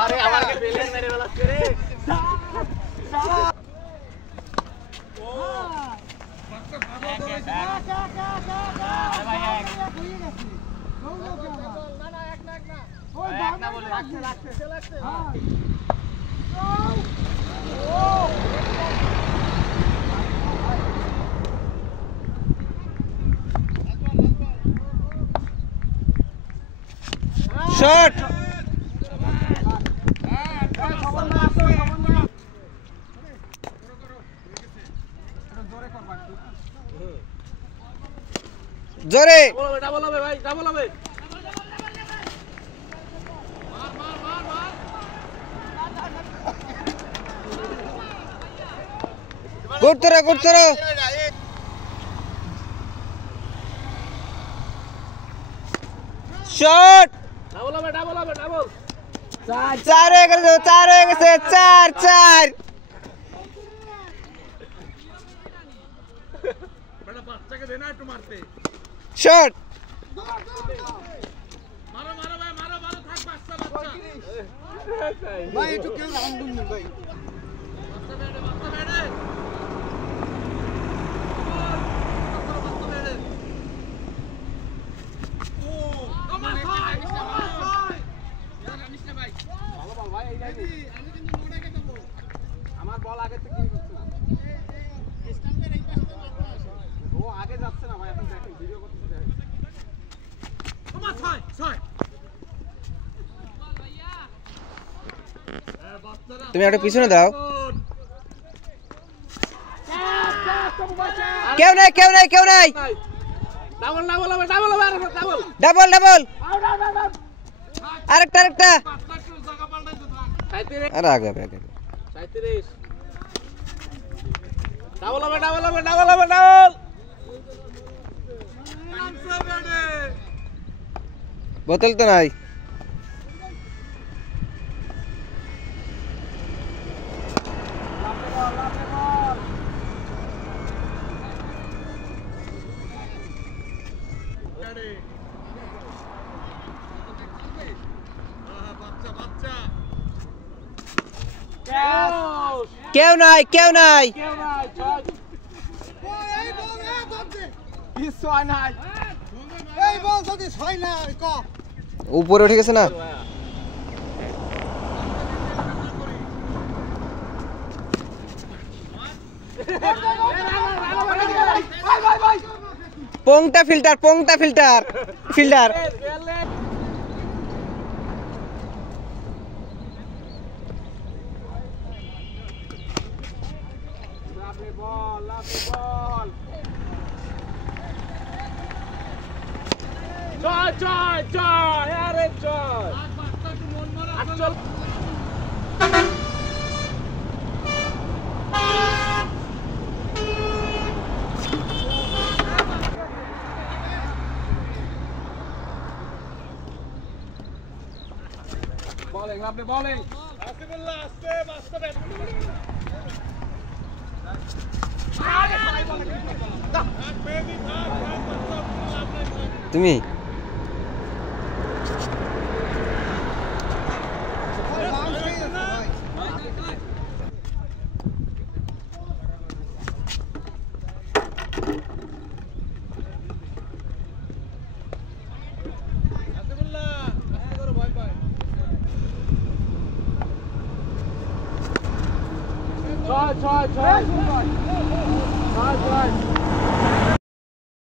আরে আমাকে বেলেন মেরে বলাচ্ছে রে ও বাচ্চা ভালো ধরে না ভাই এক না না এক না ওই এক না বলে লাগছে হ্যাঁ ও শট জোরে ডাবল হবে ভাই ডাবল হবে করতরা শট ডাবল হবে ডাবল চার হয়ে গেছে চার বড় বাচ্চাকে দেনা একটু মারতে শট মারো ভাই মারো থাক বাচ্চা ভাই একটু কেউ রাউন্ড দিন ভাই বাচ্চা বেড়ে ও আমার ভাই জানিস না ভাই ভালো বল ভাই এই লাইনে আমি কিন্তু মোড়াকে দেব আমার বল আগে থেকে কি করছ না স্ট্যাম্পের এই পাশে তো মারতে আসে ও আগে যাচ্ছে না ভাই এখন দেখেন ভিডিও করতেছে দেখেন আমার ছয় তুমি একটা পিছনে দাও কেউ নাই ডাবল আরেকটা আরে আগে 37 ডাবল বোতল তো নাই কেউ নাই এই বল যদি ছয় না ক উপরে উঠে গেছে না পোংটা ফিল্টার জয় আরে জয় আচল bowling তুমি Try.